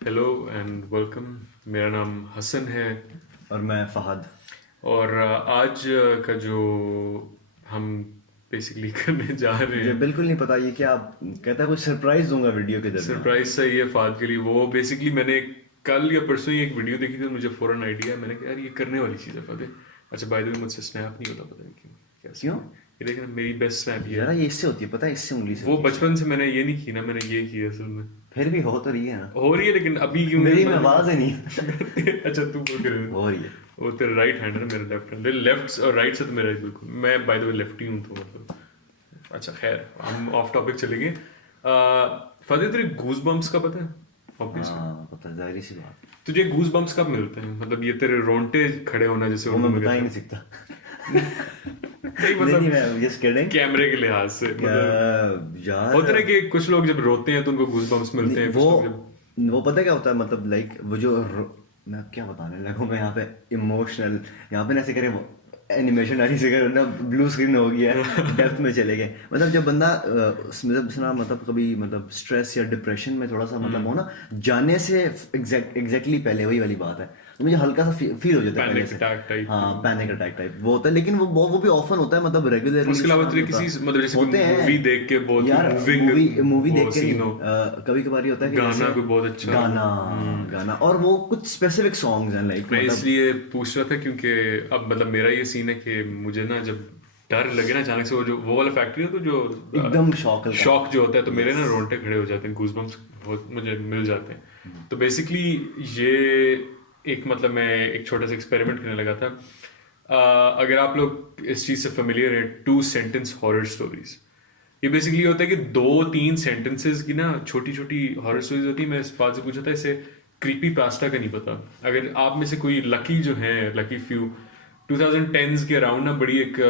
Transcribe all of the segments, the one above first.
Hello and welcome. मेरा नाम हसन है। और मैं फहद। और आज का जो हम बेसिकली करने जा रहे मुझे हैं, बिल्कुल नहीं पता ये क्या कहता है, कुछ सरप्राइज दूंगा वीडियो के दरमियान। सरप्राइज सा ही है फाद के लिए। वो बेसिकली मैंने कल या परसों ही एक वीडियो देखी थी, तो मुझे फ़ौरन आइडिया, मैंने कहा यार ये करने वाली चीज़ है फतेह। अच्छा, बाय द वे मुझसे स्नैप नहीं होता, पता नहीं क्यों, क्या क्यों? सीन है। ये देखना, मेरी बेस्ट स्नैप ये जरा है। ये इससे होती है, पता है, इससे उंगली से वो होती है बचपन शायद। से मैंने ये नहीं की ना, मैंने ये की है असल में। फिर भी हो तो रही है ना। हो रही है लेकिन अभी क्यों मेरी में पता आवाज है नहीं। नहीं। अच्छा, तू बोल कर। हो रही है। वो तेरा राइट हैंड है ना, मेरा लेफ्ट हैंड। लेफ्ट और राइट से तो मेरा बिल्कुल, मैं बाय द वे लेफ्टी हूँ तो मतलब। अच्छा खैर, हम ऑफ टॉपिक चले गए। फतेह, तुझे गूज बम्प्स का पता है? ऑब्वियसली। हाँ पता है, जाहिर सी बात। तुझे गूज बम्प्स कब मिलते हैं? मतलब ये तेरे रोंगटे खड़े होना, जैसे वो उर्दू मैं में बता ही कहते नहीं हैं। सकता। नहीं नहीं नहीं, मतलब मैं जस्ट किडिंग। कैमरे के लिहाज से मतलब यार होता है ना कि कुछ लोग जब रोते हैं तो उनको गूज बम्प्स मिलते नहीं, हैं, वो कुछ लोग जब वो पता है क्या होता है, मतलब लाइक वो जो मैं क्या बताने लगा हूँ, मैं यहाँ पे इमोशनल, यहाँ पे ना ऐसे करे वो एनिमेशन ऐसे करे ना, ब्लू स्क्रीन हो गया है, डेप्थ में चले गए। मतलब जब बंदा मतलब सुना, मतलब कभी मतलब स्ट्रेस या डिप्रेशन में थोड़ा सा मतलब हो ना, जाने से एग्जैक्टली पहले वही वाली बात है, तो मुझे हल्का सा फील हो जाता है पहले पैनिक से। Attack type. हाँ पैनिक अटैक टाइप वो होता है, लेकिन वो भी ऑफन होता है, मतलब रेगुलरली उसके इस अलावा तरह तुझे नहीं होता। किसी मतलब जैसे कोई होते मूवी हैं देख के बहुत यार, मूविंग मूवी मूवी वो देख के सीन नहीं, हो, कभी कभार ये होता है कि गाना जैसे कोई बहुत अच्छा हो। गाना गाना और वो कुछ स्पेसिफिक सॉन्ग्स हैं लाइक मैं मतलब। इसलिए पूछ रहा था क्योंकि अब मतलब मेरा ये सीन है कि मुझे ना जब डर लगे ना अचानक से, वो जो वो वाला फैक्ट्री है तो जो एकदम शौक हल्का। शॉक जो होता है, तो मेरे यस। ना रोंगटे खड़े हो जाते हैं, गूजबम्स मुझे मिल जाते हैं। तो बेसिकली ये एक मतलब मैं एक छोटा सा एक्सपेरिमेंट करने लगा था। अगर आप लोग इस चीज़ से फेमिलियर हैं, 2 सेंटेंस हॉरर स्टोरीज, ये बेसिकली होता है कि 2-3 सेंटेंसेस की ना छोटी छोटी हॉरर स्टोरीज होती है। मैं इस बात से पूछा था, इसे क्रीपी पास्ता का नहीं पता। अगर आप में से कोई लकी जो है, लकी फ्यू, 2010s के अराउंड ना बड़ी एक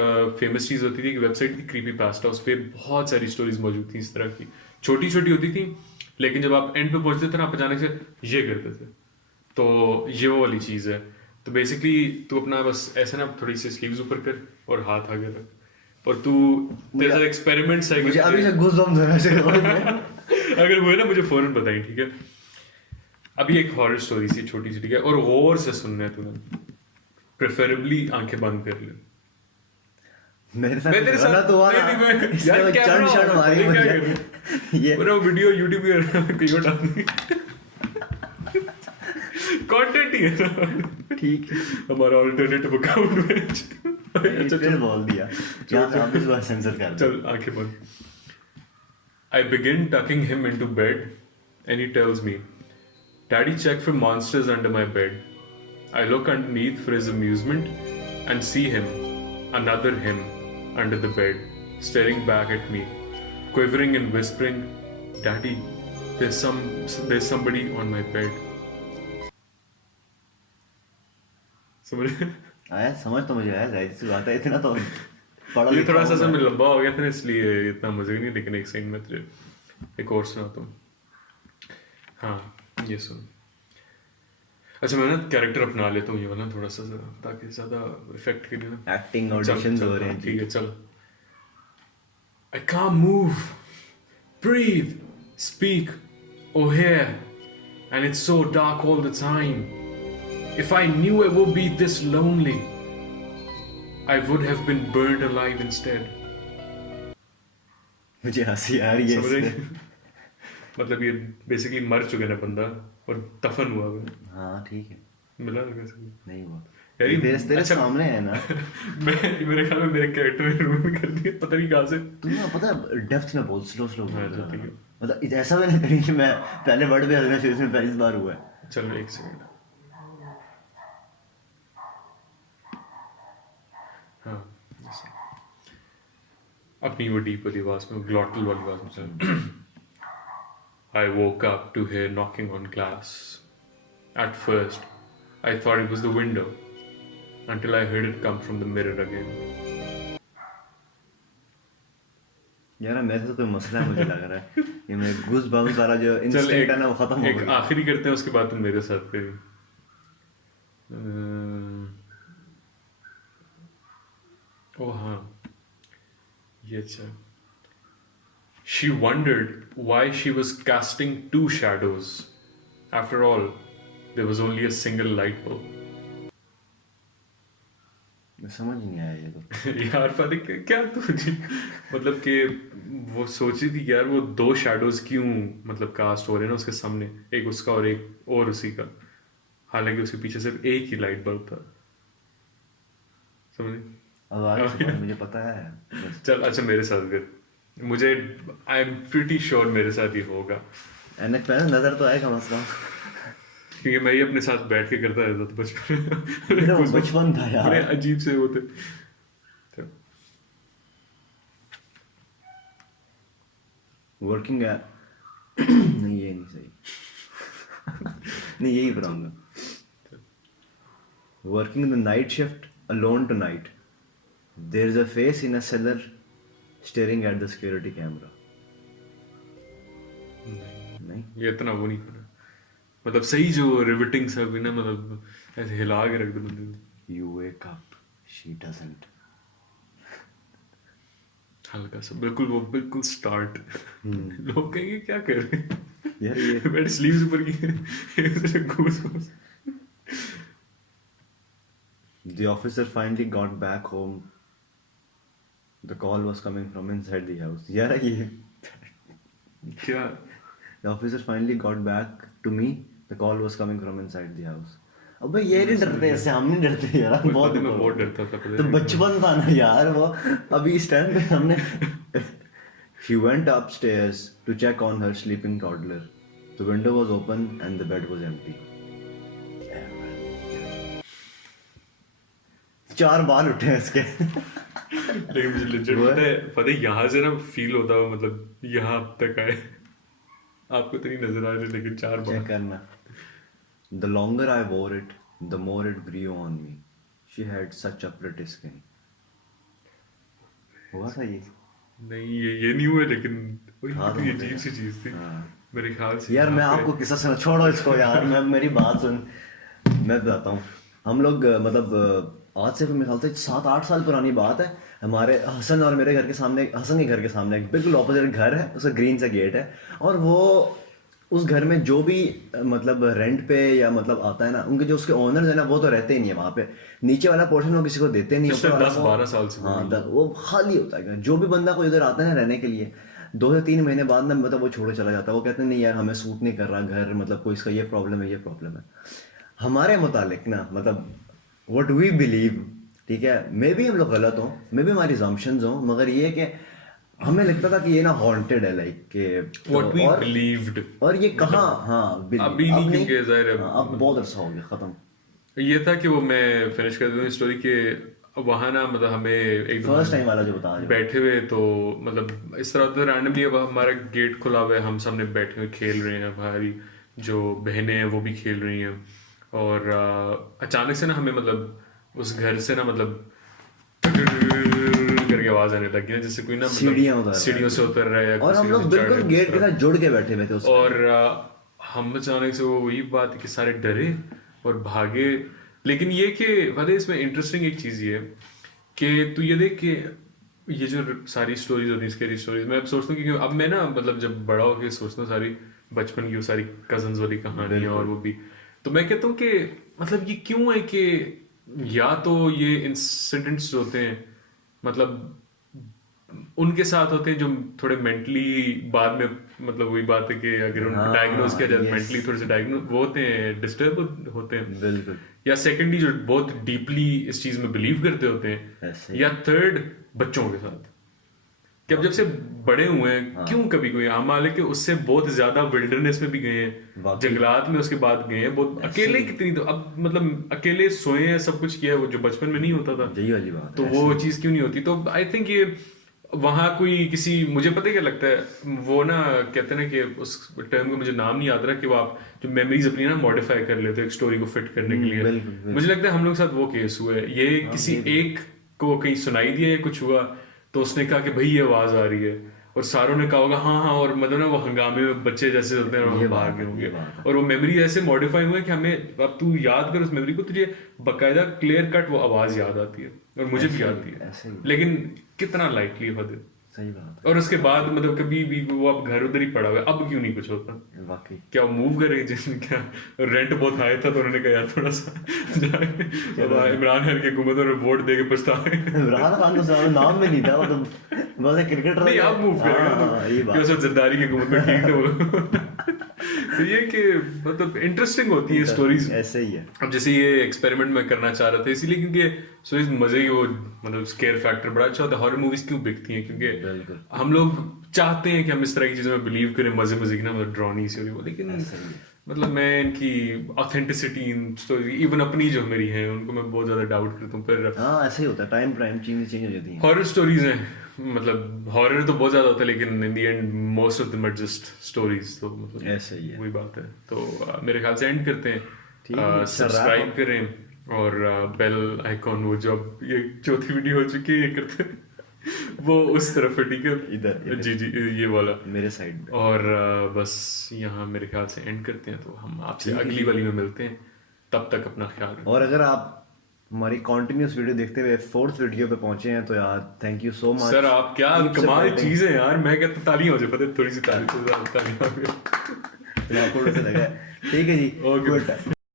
फेमस चीज़ होती थी, एक वेबसाइट थी क्रीपी पास्ता। उस पर बहुत सारी स्टोरीज मौजूद थी इस तरह की, छोटी छोटी होती थी, लेकिन जब आप एंड पे पहुंचते थे ना, आप अचानक से ये करते थे। तो ये वो वाली चीज़ है। तो बेसिकली तू अपना बस ऐसे ना थोड़ी सी स्लीव्स ऊपर कर और हाथ आगे रख, और तू, तेरे मुझे साथ एक्सपेरिमेंट्स है कि मुझे तुझे अभी से गूज़बम्स हैं वैसे में। अगर हुए ना मुझे फौरन बताई, ठीक है? अभी एक हॉरर स्टोरी सी छोटी सी, ठीक है? और गौर से सुनना है तूने, प्रेफरेबली आंखें बंद कर ले। मेरे साथ मैं कुछ तेरे गलत साथ हुआ नहीं ना, नहीं, मैं इसने यार वो चंड कैमरा शंड ऑन है, मारी पता क्या मुझे। कर ये पूरा वीडियो यूट्यूब पे कहीं और डाल दूंगी। कंटेंट ही है ना ठीक है। हमारा ऑल्टरनेटिव अकाउंट में। नहीं अच्छा फिर चल, बोल दिया, छोड़ यहाँ पे आप इस छोड़, बार सेंसर कर दे। चल आंखें बंद। I begin tucking him into bed, and he tells me, Daddy, check for monsters under my bed. I look underneath for his amusement and see him, another him, under the bed, staring back at me, quivering and whispering, Daddy, there's somebody on my bed. समझ? आया समझ, तो मुझे आया, जाहिर सी बात है, इतना तो पढ़ा ये लिखा थोड़ा सा हूँ असल मैं। में लंबा हो गया था ना, इसलिए इतना मजे नहीं, लेकिन एक सेकंड में तुझे एक और सुनाता हूँ। हाँ, ये सुन। अच्छा, मैं ना कैरेक्टर अपना लेता हूँ ये वाला थोड़ा सा, ताकि ज़्यादा इफेक्ट के लिए एक्टिंग ना। चल ऑडिशंस चल, हो रहे हाँ हैं जी। ठीक है, चल। I can't move, breathe, speak, or hear, and it's so dark all the time. If I knew I would be this lonely, I would have been burned alive instead. मुझे हंसी आ रही है समझ इस रहे पे। हैं? मतलब ये बेसिकली मर चुके ना बंदा, और दफन हुआ हुआ है। हाँ ठीक है। मिला ना कैसे? नहीं हुआ। यार तेरे तेरे अच्छा, सामने है ना। मेरे ख्याल में मेरे कैरेक्टर ने रूल कर दिया, पता नहीं कहाँ से। तू ना पता है डेप्थ में बोल, स्लो स्लो हाँ बोल चल रहा ठीक ना। है। मतलब ऐसा भी नहीं करी कि मैं पहले वर्ड पे हंसना शुरू में पहली बार हुआ है। चल एक सेकंड। हाँ, ऐसे। अपनी वो डीप वाली आवाज में, ग्लॉटल वाली आवाज में चल। I woke up to hear knocking on glass. At first, I thought it was the window, until I heard it come from the mirror again. यार मेरे से तो कोई मसला है, मुझे लग रहा है ये मेरे गूज बम्स वाला जो चल इंस्टेंट एक है ना, वो खत्म हो एक गया। आखिरी करते हैं, उसके बाद तुम मेरे साथ करिए। ओ हाँ, ये अच्छा। She wondered why she was casting two shadows. After all there was only a single light bulb. समझ नहीं आया ये तो. यार पता क्या तुझे मतलब कि वो सोची थी कि यार वो दो शैडोज क्यों मतलब कास्ट हो रहे हैं ना उसके सामने, एक उसका और एक और उसी का, हालांकि उसके पीछे सिर्फ एक ही लाइट बल्ब था. समझ. अब आगे सुनो, मुझे पता है बस. चल अच्छा मेरे साथ फिर, मुझे आई एम प्रीटी श्योर मेरे साथ ही होगा, एनक पे नजर तो आएगा मसला. क्योंकि मैं ही अपने साथ बैठ के करता रहता था बचपन मेरा वो में. बचपन था बड़े यार. अजीब से होते. वर्किंग है. नहीं ये नहीं सही. नहीं यही बताऊंगा. Working the night shift alone tonight, there is a face in a cellar staring at the security camera. नहीं. ये इतना वो नहीं करा, मतलब सही जो रिविटिंग सा भी ना, मतलब ऐसे हिला के रख दो बंदे को. You wake up, she doesn't. हल्का सा बिल्कुल, वो बिल्कुल स्टार्ट. लोग कहेंगे क्या कर रहे हैं यार ये मैंने स्लीव्स ऊपर की घूस. The officer finally got back home. The call was coming from inside the house. यार ये क्या The officer finally got back to me. The call was coming from inside the house. अबे ये नहीं डरते ऐसे, हम नहीं डरते यार. बहुत मैं बहुत डरता था पता तो नहीं. बचपन था ना यार वो. अभी इस टाइम पे हमने She went upstairs to check on her sleeping toddler. The window was open and the bed was empty. 4 बाल उठे हैं इसके. लेकिन मुझे legit पता है यहाँ से ना फील होता है, मतलब यहाँ अब तक आए आपको तो नहीं नजर आ रहे, लेकिन 4 बार चेक करना. The longer I wore it, the more it grew on me. She had such a pretty skin. हुआ था ये? नहीं ये नहीं हुआ, लेकिन वही हाँ, तो कितनी मुझे- अजीब सी चीज थी हाँ. मेरे ख्याल से. यार मैं यहाँ पे- आपको किस्सा सुना, छोड़ो इसको यार. मैं मेरी बात सुन. मैं बताता हूँ. हम लोग मतलब आज से मेरे ख्याल से 7-8 साल पुरानी बात है. हमारे हसन और मेरे घर के सामने, हसन के घर के सामने एक बिल्कुल ऑपोजिट घर है, उसका ग्रीन सा गेट है. और वो उस घर में जो भी मतलब रेंट पे या मतलब आता है ना, उनके जो उसके ओनर्स है ना, वो तो रहते ही नहीं है वहाँ पे. नीचे वाला पोर्शन वो किसी को देते नहीं. पिछले ऊपर वाला 10-12 साल से हाँ वो खाली होता है. जो भी बंदा कोई उधर आता है ना रहने के लिए, 2 से 3 महीने बाद ना मतलब वो छोड़ चला जाता है. वो कहते हैं नहीं यार हमें सूट नहीं कर रहा घर, मतलब कोई इसका ये प्रॉब्लम है, ये प्रॉब्लम है. हमारे मुतालिक ना मतलब व्हाट वी बिलीव, ठीक है, मे भी हम लोग गलत हों, मे भी हमारी assumptions हों, मगर ये कि हमें लगता था कि ये ना हॉन्टेड है लाइक के. What we और believed. और ये कहाँ. हाँ अभी नहीं, क्योंकि जाहिर है हाँ, अब बहुत अर्सा हो गया खत्म. ये था कि वो मैं फिनिश कर दूँ स्टोरी के. वहाँ ना मतलब हमें एक फर्स्ट टाइम वाला जो बता रहे हो. बैठे हुए तो मतलब इस तरह होता है रैंडमली. अब हमारा गेट खुला हुआ है, हम सामने बैठे हुए खेल रहे हैं, हमारी जो बहनें हैं वो भी खेल रही हैं. और अचानक से ना हमें मतलब उस घर से ना मतलब करके आवाज आने लगी ना, जैसे कोई ना मतलब सीढ़ियों से उतर रहा है, और हम लोग बिल्कुल गेट के साथ जुड़ के बैठे हुए थे उस. और हम अचानक से वो वही बात है कि सारे डरे और भागे. लेकिन ये कि वाले इसमें इंटरेस्टिंग एक चीज़ ये है कि तू ये देख कि ये जो सारी स्टोरीज होती है, स्कैरी स्टोरीज, मैं अब सोचता हूँ कि अब मैं ना मतलब जब बड़ा होकर सोचता हूँ सारी बचपन की वो सारी कजन्स वाली कहानियाँ और वो भी, तो मैं कहता हूँ कि मतलब ये क्यों है कि या तो ये इंसिडेंट्स होते हैं मतलब उनके साथ होते हैं जो थोड़े मेंटली बाद में मतलब वही बात है कि अगर उनको डायग्नोज किया जाए मेंटली थोड़े से डायग्नोज वो होते हैं, डिस्टर्ब होते हैं. बिल्कुल. या सेकेंडली जो बहुत डीपली इस चीज में बिलीव करते होते हैं. या थर्ड बच्चों के साथ कि अब जब से बड़े हुए हैं क्यों कभी कोई हम मालिक के उससे बहुत ज्यादा विल्डरनेस में भी गए हैं, जंगलात में उसके बाद गए हैं, बहुत अकेले कितनी, तो अब मतलब अकेले सोए हैं, सब कुछ किया है, वो जो बचपन में नहीं होता था. यही वाली बात तो वो चीज क्यों नहीं होती. तो आई थिंक ये वहाँ कोई किसी, मुझे पता है क्या लगता है वो ना कहते हैं ना कि उस टर्म को मुझे नाम नहीं याद रहा कि वो आप जो मेमोरीज अपनी ना मॉडिफाई कर लेते हो एक स्टोरी को फिट करने के लिए. मुझे लगता है हम लोग के साथ वो केस हुआ है. ये किसी एक को कहीं सुनाई दिया है कुछ हुआ तो उसने कहा कि भाई ये आवाज आ रही है और सारों ने कहा होगा हाँ हाँ, और मतलब ना वो हंगामे में बच्चे जैसे होते हैं और हम भाग गए होंगे और वो मेमोरी ऐसे मॉडिफाई हुए कि हमें अब तू याद कर उस मेमोरी को, तुझे बकायदा क्लियर कट वो आवाज याद आती है और मुझे भी आती है. लेकिन कितना लाइकली है सही बात और उसके बाद मतलब कभी भी वो अब घर उधर ही पड़ा हुआ है, अब क्यों नहीं कुछ होता? है वाकई। क्या वो मूव करेंगे? जिसने क्या रेंट बहुत हाई था तो उन्होंने कहा यार थोड़ा सा जाके इमरान खान की हुकूमत में वोट दे के पछता इमरान खान तो सारा नाम में नहीं था, वो तो बस एक क्रिकेटर नहीं आप मूव करेंगे हाँ, ये तो बात क्या जरदारी की हुकूमत में ठीक थे वो लोग। तो ये कि मतलब इंटरेस्टिंग होती है स्टोरीज। ऐसे ही है। अब जैसे ये एक्सपेरिमेंट मैं करना चाह रहा था इसीलिए क्योंकि स्टोरीज मजे की वो मतलब स्केयर फैक्टर बड़ा अच्छा होता है। हॉरर मूवीज क्यों बिकती हैं? क्योंकि बिल्कुल। हम लोग चाहते हैं कि हम इस तरह की चीज़ों में बिलीव करें, मजे मजे की ना, मतलब ड्रॉनी सी हो, लेकिन मतलब मैं इनकी ऑथेंटिसिटी इन स्टोरी इवन अपनी जो मेरी है उनको मैं बहुत ज़्यादा डाउट करता हूँ। फिर हाँ ऐसे ही होता है, टाइम चेंज हो जाती है। हॉरर स्टोरीज हैं, मतलब हॉरर तो बहुत ज़्यादा होता है लेकिन in the end most of them are just stories. तो मतलब ऐसे ही है। वही बात है। तो मेरे ख्याल से एंड करते ठीक हैं। है, सब्सक्राइब करें और बेल आइकॉन वो जो अब ये चौथी वीडियो हो चुकी है ये करते हैं वो उस तरफ है, ठीक है? इधर जी जी ये वाला मेरे साइड में। और बस यहाँ मेरे ख्याल से एंड करते हैं। तो हम आपसे अगली वाली में मिलते हैं, तब तक अपना ख्याल रखें। और अगर आप हमारी कंटिन्यूस वीडियो देखते हुए 4th वीडियो पे पहुंचे हैं तो यार thank you so much sir आप क्या कमाल चीज है यार। मैं कहता तालियां हो जाए, पता है थोड़ी सी तालियां हो गई। आपको कैसा लगा? ठीक है जी, ओके। गुड।